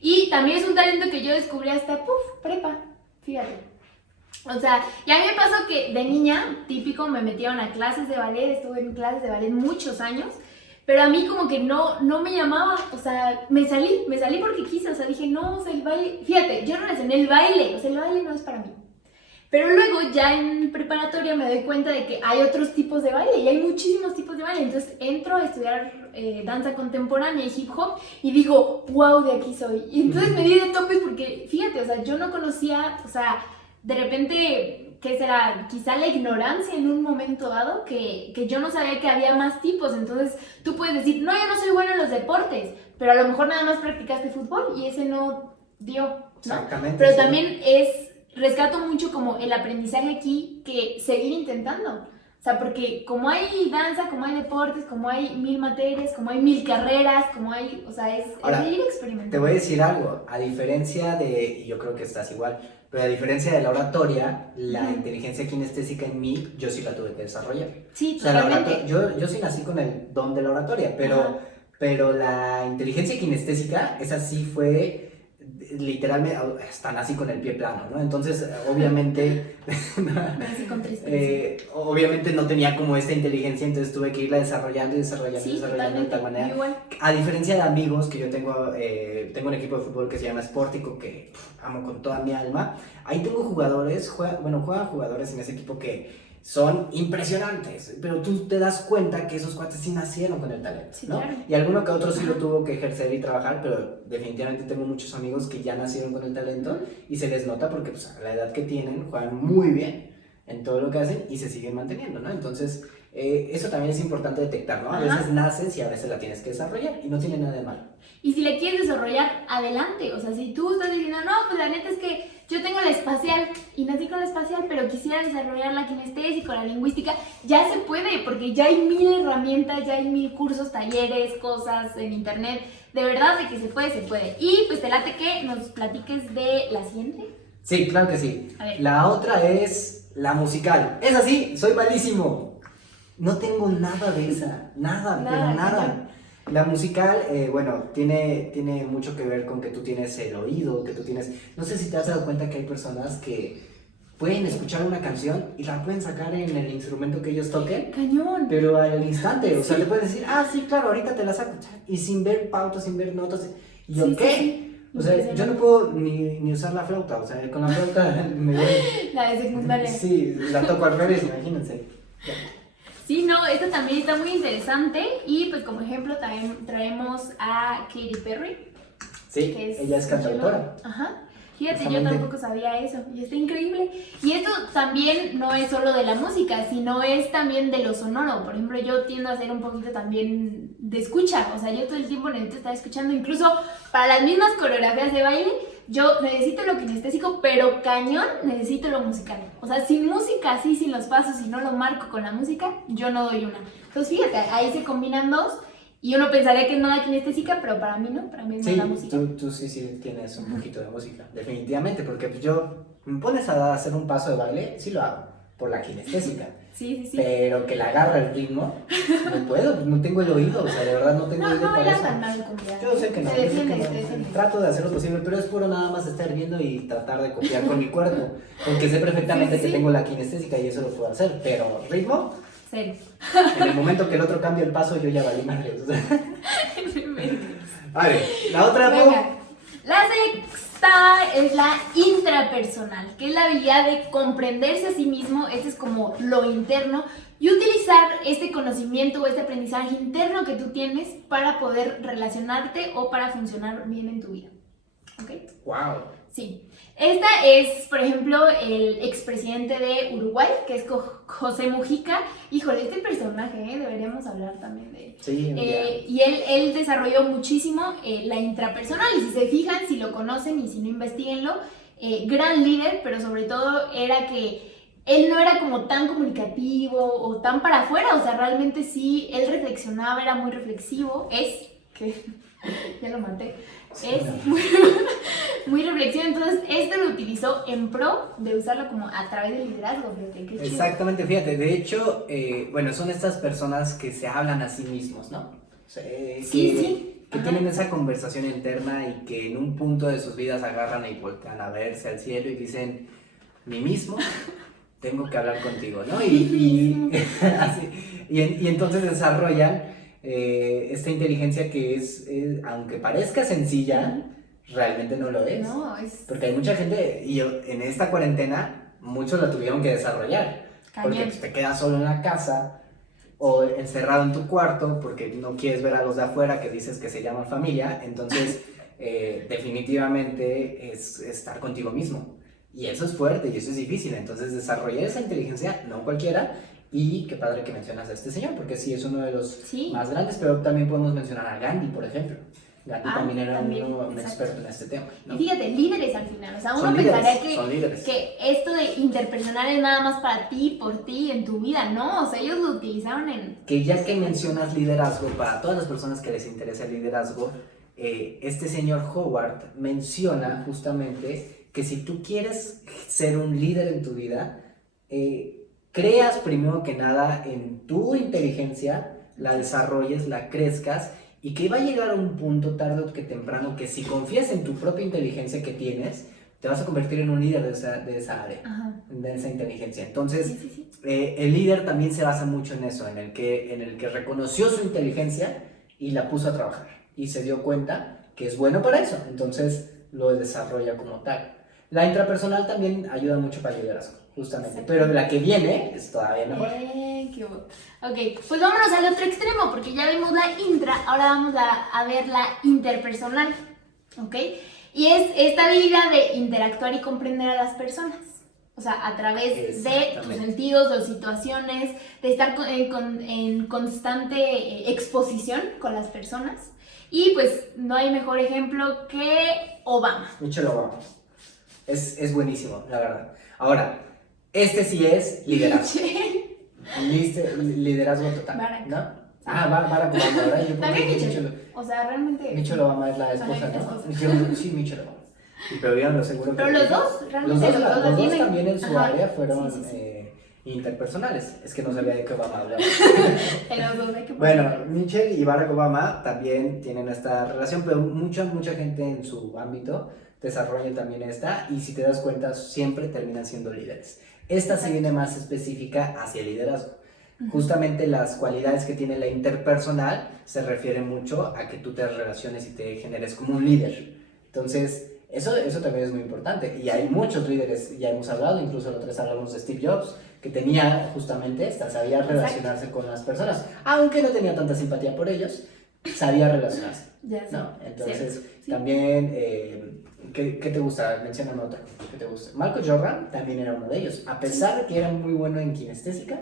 y también es un talento que yo descubrí hasta, prepa, fíjate. O sea, y a mí me pasó que de niña, típico, me metieron a clases de ballet, estuve en clases de ballet muchos años, pero a mí como que no me llamaba, o sea, me salí porque quise, o sea, dije, no, o sea, el baile, fíjate, yo no relacioné el baile, o sea, el baile no es para mí. Pero luego ya en preparatoria me doy cuenta de que hay otros tipos de baile y hay muchísimos tipos de baile, entonces entro a estudiar danza contemporánea y hip hop y digo, wow, de aquí soy. Y entonces me di de topes porque, fíjate, o sea, yo no conocía, o sea, de repente, ¿qué será? Quizá la ignorancia en un momento dado, que yo no sabía que había más tipos. Entonces tú puedes decir, no, yo no soy bueno en los deportes, pero a lo mejor nada más practicaste fútbol y ese no dio, ¿no? Exactamente. Pero sí. también rescato mucho como el aprendizaje aquí, que seguir intentando. O sea, porque como hay danza, como hay deportes, como hay 1000 materias, como hay 1000 carreras, como hay, o sea, es seguir experimentando. Te voy a decir algo, a diferencia y yo creo que estás igual, pero a diferencia de la oratoria, la inteligencia kinestésica en mí, yo sí la tuve que desarrollar. Sí, o sea, totalmente. yo sí nací con el don de la oratoria, pero la inteligencia kinestésica, esa sí fue literalmente, hasta nací con el pie plano, ¿no? Entonces, obviamente, obviamente no tenía como esta inteligencia, entonces tuve que irla desarrollando de tal manera. Igual. A diferencia de amigos que yo tengo un equipo de fútbol que se llama Sportico, que amo con toda mi alma. Ahí tengo jugadores, juegan jugadores en ese equipo que son impresionantes, pero tú te das cuenta que esos cuates sí nacieron con el talento, sí, ¿no? Claro. Y alguno que otro sí lo tuvo que ejercer y trabajar, pero definitivamente tengo muchos amigos que ya nacieron con el talento y se les nota porque pues, a la edad que tienen juegan muy bien en todo lo que hacen y se siguen manteniendo, ¿no? Entonces, eso también es importante detectar, ¿no? A veces naces y a veces la tienes que desarrollar y no tiene nada de malo. Y si le quieres desarrollar, adelante. O sea, si tú estás diciendo, no, pues la neta es que yo tengo la espacial y nací con la espacial, pero quisiera desarrollar la kinestésica, la lingüística, ya se puede, porque ya hay 1000 herramientas, ya hay 1000 cursos, talleres, cosas en internet. De verdad, de que se puede, se puede. Y pues te late que nos platiques de la siguiente. Sí, claro que sí. La otra es la musical. Es así, soy malísimo. No tengo nada de esa, nada. La musical, bueno, tiene mucho que ver con que tú tienes el oído, que tú tienes... No sé si te has dado cuenta que hay personas que pueden escuchar una canción y la pueden sacar en el instrumento que ellos toquen. ¡Cañón! Pero al instante, o sea, le puedes decir, sí, claro, ahorita te la saco. Y sin ver pautas, sin ver notas. ¿Y yo qué? Sí. O sea, yo no puedo ni usar la flauta, o sea, con la flauta me voy... La de secundaria. Sí, la toco al revés, imagínense. Sí, no, esta también está muy interesante y pues como ejemplo también traemos a Katy Perry. Sí, que ella es cantautora. Ajá. Fíjate, yo tampoco sabía eso y está increíble. Y esto también no es solo de la música, sino es también de lo sonoro. Por ejemplo, yo tiendo a ser un poquito también de escucha. O sea, yo todo el tiempo necesito estar escuchando. Incluso para las mismas coreografías de baile, yo necesito lo kinestésico, pero cañón necesito lo musical. O sea, sin música, así, sin los pasos, si no lo marco con la música, yo no doy una. Entonces, fíjate, ahí se combinan dos. Y uno pensaría que es nada kinestésica, pero para mí no, para mí es la música. Tú sí tienes un poquito de música, definitivamente, porque pues yo, me pones a hacer un paso de baile, sí lo hago, por la kinestésica. Sí. Pero que la agarra el ritmo, no puedo, no tengo el oído, o sea, de verdad no tengo oído para eso. Yo sé que no, trato de hacer lo posible, pero es puro nada más estar viendo y tratar de copiar con mi cuerpo, porque sé perfectamente que tengo la kinestésica y eso lo puedo hacer, pero ritmo... Serio. En el momento que el otro cambia el paso, yo ya valí madre. O sea. A ver, la otra. Venga. La sexta es la intrapersonal, que es la habilidad de comprenderse a sí mismo, este es como lo interno, y utilizar este conocimiento o este aprendizaje interno que tú tienes para poder relacionarte o para funcionar bien en tu vida. ¿Ok? Wow. Sí. Esta es, por ejemplo, el expresidente de Uruguay, que es José Mujica. Híjole, este personaje, deberíamos hablar también de él. Sí, Y él desarrolló muchísimo la intrapersonal, y si se fijan, si lo conocen y si no, investiguenlo, gran líder, pero sobre todo era que él no era como tan comunicativo o tan para afuera, o sea, realmente sí, él reflexionaba, era muy reflexivo, ya lo maté, muy reflexivo, entonces esto lo utilizó en pro de usarlo como a través del liderazgo, fíjate, qué chido. Exactamente, fíjate, de hecho, bueno, son estas personas que se hablan a sí mismos, ¿no? O sea, que tienen esa conversación interna y que en un punto de sus vidas agarran y voltean a verse al cielo y dicen, mí mismo, tengo que hablar contigo, ¿no? Y entonces desarrollan esta inteligencia que aunque parezca sencilla, realmente no lo es. No, es... Porque hay mucha gente, y en esta cuarentena, muchos la tuvieron que desarrollar. Porque pues, te quedas solo en la casa o encerrado en tu cuarto porque no quieres ver a los de afuera que dices que se llaman familia. Entonces, definitivamente es estar contigo mismo. Y eso es fuerte y eso es difícil. Entonces, desarrollar esa inteligencia, no cualquiera. Y qué padre que mencionas a este señor, porque sí es uno de los más grandes, pero también podemos mencionar a Gandhi, por ejemplo. Gandhi también era un experto en este tema, ¿no? Y fíjate, líderes al final, o sea, uno pensaría que esto de interpersonal es nada más para ti, por ti, en tu vida, ¿no? O sea, ellos lo utilizaron en... Que ya que mencionas liderazgo, para todas las personas que les interesa el liderazgo, este señor Howard menciona justamente que si tú quieres ser un líder en tu vida, creas primero que nada en tu inteligencia, la desarrolles, la crezcas, y que va a llegar un punto tarde o que temprano que si confías en tu propia inteligencia que tienes, te vas a convertir en un líder de esa área, de esa inteligencia. Entonces, el líder también se basa mucho en eso, en el que reconoció su inteligencia y la puso a trabajar y se dio cuenta que es bueno para eso, entonces lo desarrolla como tal. La intrapersonal también ayuda mucho para el liderazgo, justamente, pero la que viene es todavía mejor. Qué bueno. Ok, pues vámonos al otro extremo, porque ya vimos la intra, ahora vamos a ver la interpersonal, ¿ok? Y es esta habilidad de interactuar y comprender a las personas, o sea, a través de tus sentidos o situaciones, de estar en constante exposición con las personas, y pues no hay mejor ejemplo que Obama. Michelle Obama. Es buenísimo, la verdad. Ahora, este sí es liderazgo. Liderazgo total, Barack. ¿no? Barack Obama, ¿verdad? También Michelle. O sea, realmente... Michelle Obama es la esposa, ¿no? Sí, Michelle Obama. Pero yo no seguro que... Pero los dos, realmente los dos también en su área fueron sí. Interpersonales. Es que no sabía de qué Obama hablaba. Bueno, Michelle y Barack Obama también tienen esta relación, pero mucha gente en su ámbito desarrolla también esta, y si te das cuenta siempre terminan siendo líderes. Esta se viene más específica hacia el liderazgo. Justamente las cualidades que tiene la interpersonal se refieren mucho a que tú te relaciones y te generes como un líder. Entonces, eso también es muy importante. Y hay muchos líderes, ya hemos hablado, incluso la otra vez hablamos de Steve Jobs, que tenía justamente esta, sabía relacionarse con las personas. Aunque no tenía tanta simpatía por ellos, sabía relacionarse. ¿No? Entonces, también... ¿Qué te gusta? Mencióname otro. ¿Qué te gusta? Michael Jordan también era uno de ellos. A pesar de que era muy bueno en kinestésica,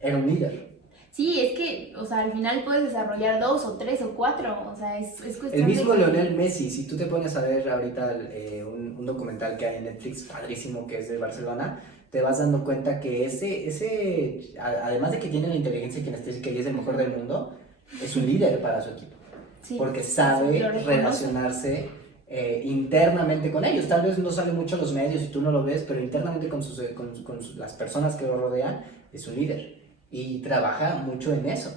era un líder. Sí, es que, o sea, al final puedes desarrollar 2 o 3 o 4, o sea, es cuestión el mismo de... Lionel Messi, si tú te pones a ver ahorita un documental que hay en Netflix, padrísimo, que es de Barcelona, te vas dando cuenta que además de que tiene la inteligencia kinestésica y es el mejor del mundo, es un líder para su equipo. Porque sabe relacionarse internamente con ellos. Tal vez no sale mucho a los medios y tú no lo ves, pero internamente con las personas que lo rodean es un líder y trabaja mucho en eso.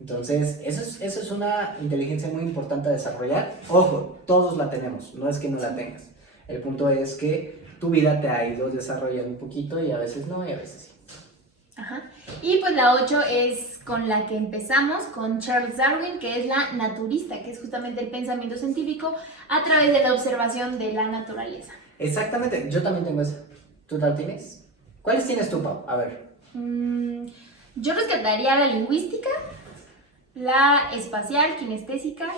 Entonces, eso es una inteligencia muy importante a desarrollar. Ojo, todos la tenemos, no es que no la tengas. El punto es que tu vida te ha ido desarrollando un poquito y a veces no y a veces sí. Y pues la 8 es con la que empezamos, con Charles Darwin, que es la naturista, que es justamente el pensamiento científico a través de la observación de la naturaleza. Exactamente, yo también tengo esa. ¿Tú la tienes? ¿Cuáles tienes tú, Pau? A ver. Yo rescataría la lingüística, la espacial, kinestésica.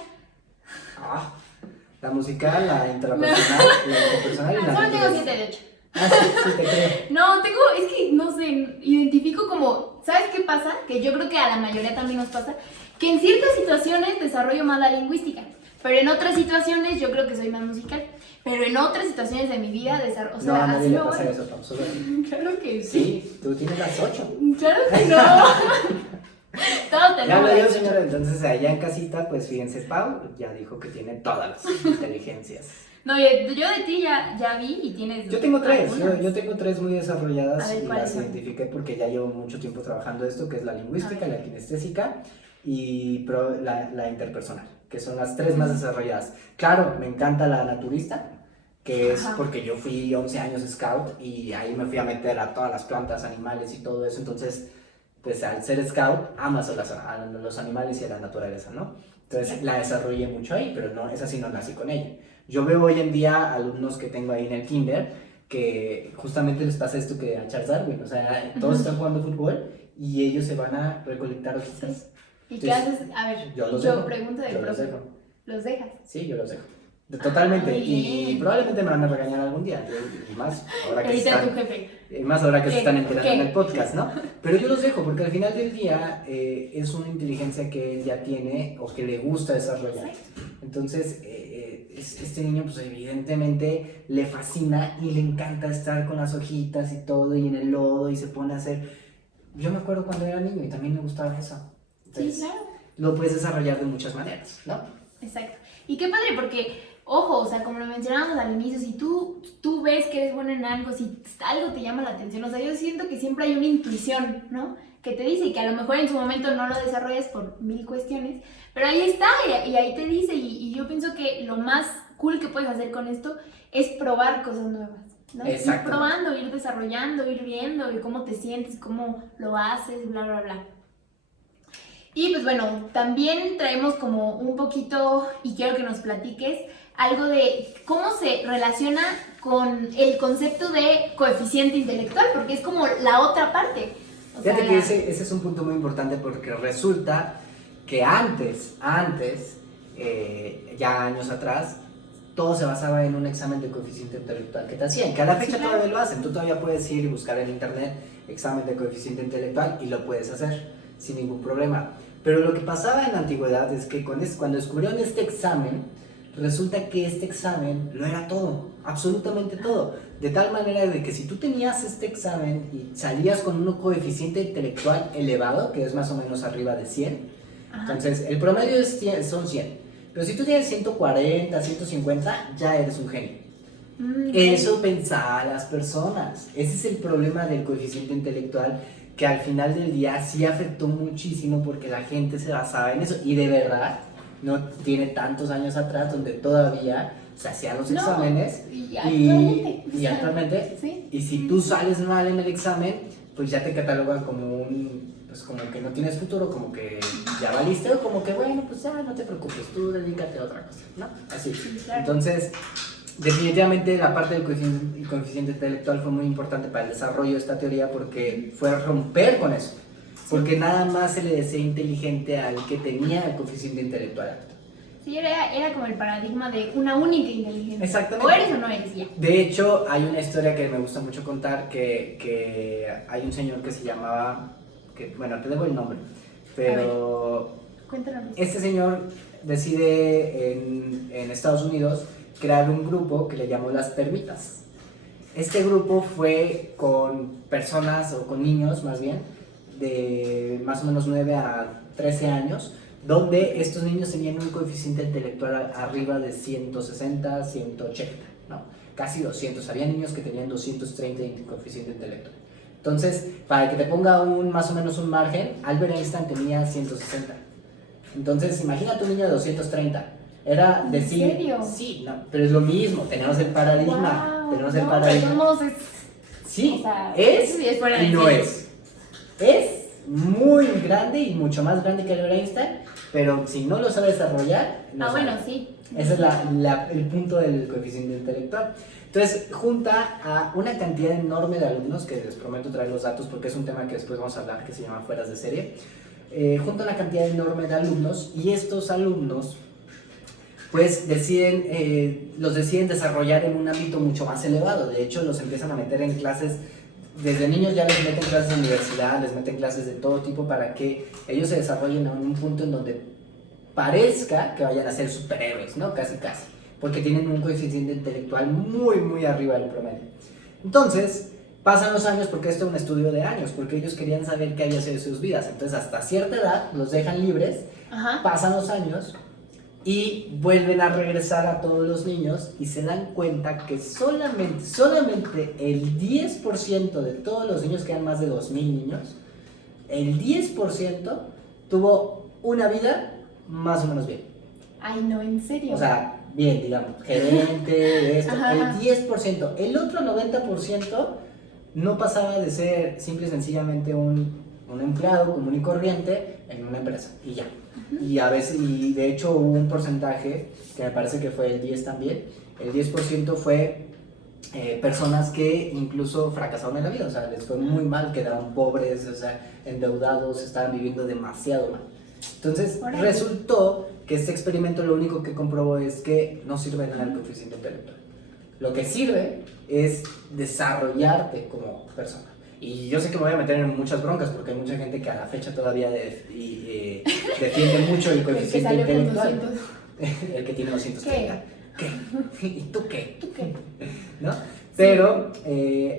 La musical, la interpersonal, la interpersonal y la Solo tengo naturaleza. 7 de 8. Ah, sí, sí, te creo. No, es que no sé, identifico como, ¿sabes qué pasa? Que yo creo que a la mayoría también nos pasa, que en ciertas situaciones desarrollo más la lingüística, pero en otras situaciones yo creo que soy más musical, pero en otras situaciones de mi vida desarrollo, o sea, No, a nadie así le me pasa voy. eso, Pau, solo- Claro que sí. Sí, tú tienes las 8. Claro que no. Todos Ya tenemos lo yo, las señora. Entonces, allá en casita, pues fíjense, Pau ya dijo que tiene todas las inteligencias. No, yo de ti ya vi y tienes. Yo tengo 3, algunas. yo tengo 3 muy desarrolladas A ver, y ¿cuáles las son? identifiqué porque ya llevo mucho tiempo trabajando esto, que es la lingüística, A ver. la kinestésica y la interpersonal, que son las 3 más desarrolladas. Claro, me encanta la naturista, que es Ajá. porque yo fui 11 años scout y ahí me fui a meter a todas las plantas, animales y todo eso, entonces pues al ser scout amas a los animales y a la naturaleza, ¿no? Entonces la desarrollé mucho ahí, pero no, esa sí no nací con ella. Yo veo hoy en día alumnos que tengo ahí en el kinder que justamente les pasa esto que a Charles Darwin, o sea, todos están jugando fútbol y ellos se van a recolectar hojitas. ¿Y qué Entonces, haces? A ver, yo los dejo, pregunto del yo los profe. dejo. ¿Los dejas? Sí, yo los dejo. Totalmente. Y bien. probablemente me van a regañar algún día. Y más ahora que se Ahorita tu están, jefe. más ahora que se ¿Qué? están enterando ¿Qué? en el podcast, ¿no? Pero yo los dejo porque al final del día es una inteligencia que él ya tiene o que le gusta desarrollar. Entonces, este niño, pues evidentemente le fascina y le encanta estar con las hojitas y todo y en el lodo y se pone a hacer. Yo me acuerdo cuando era niño y también me gustaba eso. Entonces, Sí, claro. lo puedes desarrollar de muchas maneras, ¿no? Exacto. Y qué padre, porque, ojo, o sea, como lo mencionábamos al inicio, si tú ves que eres bueno en algo, si algo te llama la atención, o sea, yo siento que siempre hay una intuición, ¿no? Que te dice y que a lo mejor en su momento no lo desarrollas por 1000 cuestiones, pero ahí está y ahí te dice y yo pienso que lo más cool que puedes hacer con esto es probar cosas nuevas, ¿no? Ir Exacto. probando, ir desarrollando, ir viendo, ir cómo te sientes, cómo lo haces, bla, bla, bla. Y pues bueno, también traemos como un poquito, y quiero que nos platiques, algo de cómo se relaciona con el concepto de coeficiente intelectual, porque es como la otra parte. O Fíjate sea, que ese es un punto muy importante porque resulta que antes, ya años atrás, todo se basaba en un examen de coeficiente intelectual que te hacían, que a la fecha claro. todavía lo hacen. Tú todavía puedes ir y buscar en internet examen de coeficiente intelectual y lo puedes hacer sin ningún problema. Pero lo que pasaba en la antigüedad es que cuando descubrieron este examen, resulta que este examen lo era todo, absolutamente todo. De tal manera de que si tú tenías este examen y salías con un coeficiente intelectual elevado, que es más o menos arriba de 100, Ajá. entonces el promedio son 100. Pero si tú tienes 140, 150, ya eres un genio. Eso pensaban las personas. Ese es el problema del coeficiente intelectual, que al final del día sí afectó muchísimo porque la gente se basaba en eso. Y de verdad, no tiene tantos años atrás donde todavía se hacían los exámenes. Y actualmente. Y actualmente. Sí. Y si tú sales mal en el examen, pues ya te catalogan como pues como que no tienes futuro, como que ya valiste, o como que bueno, pues ya no te preocupes, tú dedícate a otra cosa, ¿no? Así. Sí, claro. Entonces, definitivamente la parte del coeficiente intelectual fue muy importante para el desarrollo de esta teoría porque fue romper con eso. Porque nada más se le decía inteligente al que tenía el coeficiente intelectual alto. Sí, era como el paradigma de una única inteligencia. Exactamente. O eres o no eres, ya. De hecho, hay una historia que me gusta mucho contar, que hay un señor que se llamaba, bueno, te debo el nombre, pero Cuéntanos. este señor decide en Estados Unidos crear un grupo que le llamó las termitas. Este grupo fue con personas, o con niños más bien, de más o menos 9 a 13 años, donde estos niños tenían un coeficiente intelectual arriba de 160, 180, ¿no? Casi 200. Había niños que tenían 230 en coeficiente intelectual. Entonces, para que te ponga más o menos un margen, Albert Einstein tenía 160. Entonces, imagínate un niño de 230. Era decir, ¿En serio? sí, no, pero es lo mismo, tenemos el paradigma. Wow, tenemos el no, paradigma. de todos modos Sí, o sea, es sí es fuera de y no serie. es. Es muy grande y mucho más grande que Albert Einstein, pero si no lo sabe desarrollar, no sabe. Bueno, sí. Ese es el punto del coeficiente intelectual. Entonces, junta a una cantidad enorme de alumnos, que les prometo traer los datos porque es un tema que después vamos a hablar, que se llama fueras de serie. Junta una cantidad enorme de alumnos y estos alumnos pues los deciden desarrollar en un ámbito mucho más elevado. De hecho, los empiezan a meter en clases, desde niños ya les meten clases de universidad, les meten clases de todo tipo para que ellos se desarrollen en un punto en donde parezca que vayan a ser superhéroes, ¿no? Casi, porque tienen un coeficiente intelectual muy, muy arriba del promedio. Entonces, pasan los años, porque esto es un estudio de años, porque ellos querían saber qué había sido de sus vidas. Entonces, hasta cierta edad, los dejan libres, pasan los años, y vuelven a regresar a todos los niños y se dan cuenta que solamente el 10% de todos los niños, que eran más de 2,000 niños, el 10% tuvo una vida más o menos bien. Ay, no, ¿en serio? O sea, bien, digamos, gerente, de esto, el 10%. El otro 90% no pasaba de ser simple y sencillamente un empleado común y corriente en una empresa, y ya. Y a veces, y de hecho hubo un porcentaje, que me parece que fue el 10 también, el 10% fue personas que incluso fracasaron en la vida, o sea, les fue muy mal, quedaron pobres, o sea, endeudados, estaban viviendo demasiado mal. Entonces, resultó que este experimento lo único que comprobó es que no sirve nada el coeficiente intelectual. Lo que sirve es desarrollarte como persona. Y yo sé que me voy a meter en muchas broncas porque hay mucha gente que a la fecha todavía defiende mucho el coeficiente intelectual. El que tiene 230. ¿Qué? ¿Y tú qué? ¿No? Pero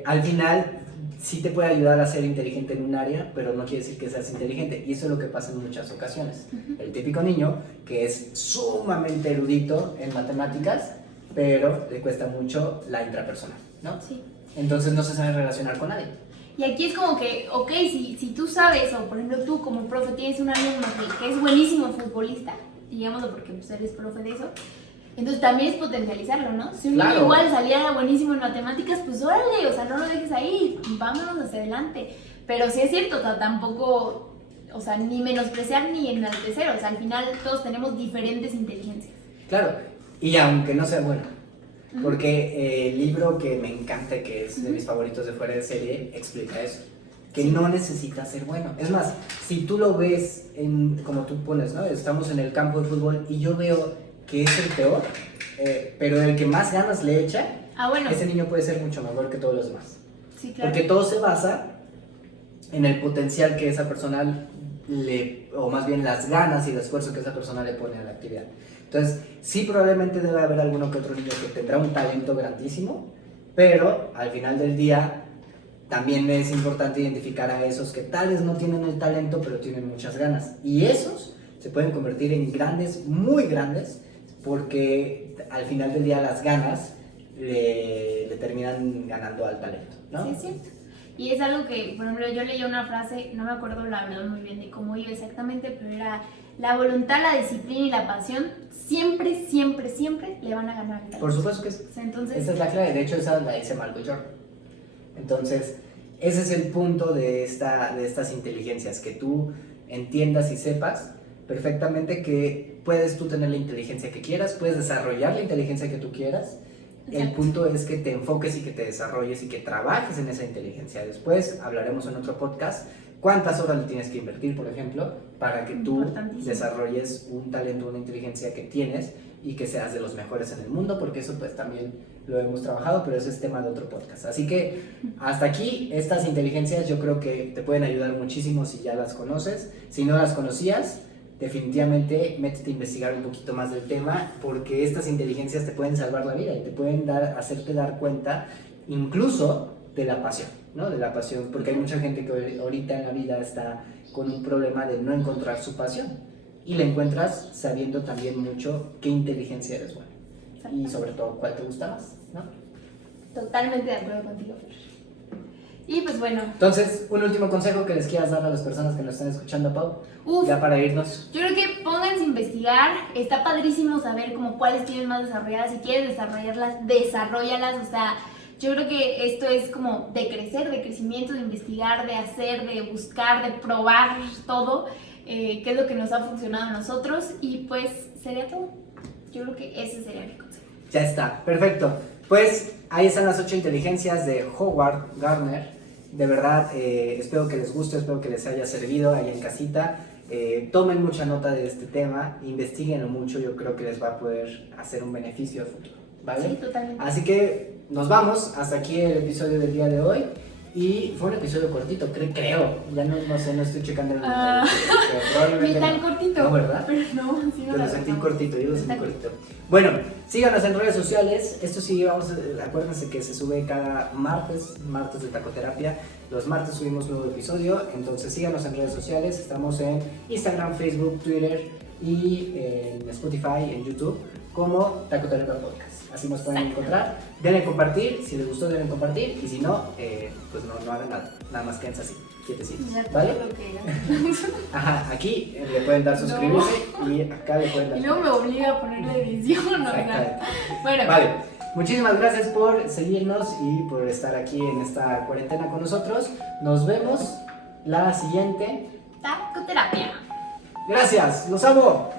al final sí te puede ayudar a ser inteligente en un área, pero no quiere decir que seas inteligente. Y eso es lo que pasa en muchas ocasiones. El típico niño que es sumamente erudito en matemáticas, pero le cuesta mucho la intrapersonal, ¿no? Sí. Entonces no se sabe relacionar con nadie. Y aquí es como que, ok, si tú sabes, o por ejemplo tú como profe tienes un alumno que es buenísimo futbolista, digámoslo porque pues eres profe de eso, entonces también es potencializarlo, ¿no? Si un niño igual saliera buenísimo en matemáticas, pues órale, o sea, no lo dejes ahí, vámonos hacia adelante. Pero sí es cierto, o sea, tampoco, o sea, ni menospreciar ni enaltecer, o sea, al final todos tenemos diferentes inteligencias. Claro, y aunque no sea bueno. Porque el libro que me encanta, que es de mis favoritos de Fuera de Serie, explica eso. Que no necesitas ser bueno. Es más, si tú lo ves, como tú pones, ¿no? Estamos en el campo de fútbol y yo veo que es el peor, pero el que más ganas le echa, ese niño puede ser mucho mejor que todos los demás. Sí, claro. Porque todo se basa en el potencial que esa persona o más bien las ganas y el esfuerzo que esa persona le pone a la actividad. Entonces, sí, probablemente debe haber alguno que otro niño que tendrá un talento grandísimo, pero al final del día también es importante identificar a esos que tal vez no tienen el talento, pero tienen muchas ganas. Y esos se pueden convertir en grandes, muy grandes, porque al final del día las ganas le terminan ganando al talento, ¿no? Sí, es cierto. Y es algo que, por ejemplo, yo leí una frase, no me acuerdo la verdad muy bien de cómo iba exactamente, pero era: la voluntad, la disciplina y la pasión siempre, siempre, siempre le van a ganar. Por supuesto que sí. Entonces, esa es la clave. De hecho, esa la dice Michael Jordan. Entonces, ese es el punto de estas inteligencias, que tú entiendas y sepas perfectamente que puedes tú tener la inteligencia que quieras, puedes desarrollar la inteligencia que tú quieras. Exacto. El punto es que te enfoques y que te desarrolles y que trabajes en esa inteligencia. Después hablaremos en otro podcast cuántas horas le tienes que invertir, por ejemplo, para que tú desarrolles un talento, una inteligencia que tienes y que seas de los mejores en el mundo, porque eso pues también lo hemos trabajado, pero ese es tema de otro podcast. Así que hasta aquí, estas inteligencias yo creo que te pueden ayudar muchísimo si ya las conoces. Si no las conocías, definitivamente métete a investigar un poquito más del tema, porque estas inteligencias te pueden salvar la vida y te pueden hacerte dar cuenta incluso de la pasión, ¿no? De la pasión, porque hay mucha gente que ahorita en la vida está con un problema de no encontrar su pasión, y la encuentras sabiendo también mucho qué inteligencia eres buena y sobre todo cuál te gusta más, ¿no? Totalmente de acuerdo contigo, Fer. Y pues bueno. Entonces, un último consejo que les quieras dar a las personas que nos están escuchando, Pau, ya para irnos. Yo creo que pónganse a investigar. Está padrísimo saber como cuáles tienen más desarrolladas. Si quieres desarrollarlas, desarrollalas. O sea, yo creo que esto es como de crecer, de crecimiento, de investigar, de hacer, de buscar, de probar todo. Qué es lo que nos ha funcionado a nosotros. Y pues sería todo. Yo creo que ese sería mi consejo. Ya está, perfecto. Pues ahí están las 8 inteligencias de Howard Gardner. De verdad, espero que les guste, espero que les haya servido ahí en casita. tomen mucha nota de este tema, investiguenlo mucho, yo creo que les va a poder hacer un beneficio a futuro, ¿vale? Sí, totalmente. Así que nos vamos, hasta aquí el episodio del día de hoy. Y fue un episodio cortito, creo. Ya no sé, no estoy checando el Ah. Ni tan no. cortito. No, ¿verdad? Pero no, sí me Te la lo sentí pasamos. cortito, yo lo sentí Exacto. cortito. Bueno, síganos en redes sociales. Esto sí, acuérdense que se sube cada martes de tacoterapia. Los martes subimos nuevo episodio. Entonces síganos en redes sociales. Estamos en Instagram, Facebook, Twitter y en Spotify, en YouTube, como Tacoterapia Podcast. Así nos pueden encontrar. Denle compartir, si les gustó denle compartir. Y si no, pues no hagan nada más quédense así, quietecitos, Ya ¿vale? todo lo que era. Ajá, aquí le pueden dar suscribirse y acá le pueden dar. Y luego me obliga a poner la edición, ¿no? Exactamente. Bueno, Vale, muchísimas gracias por seguirnos y por estar aquí en esta cuarentena con nosotros. Nos vemos la siguiente. tacoterapia. Gracias, los amo.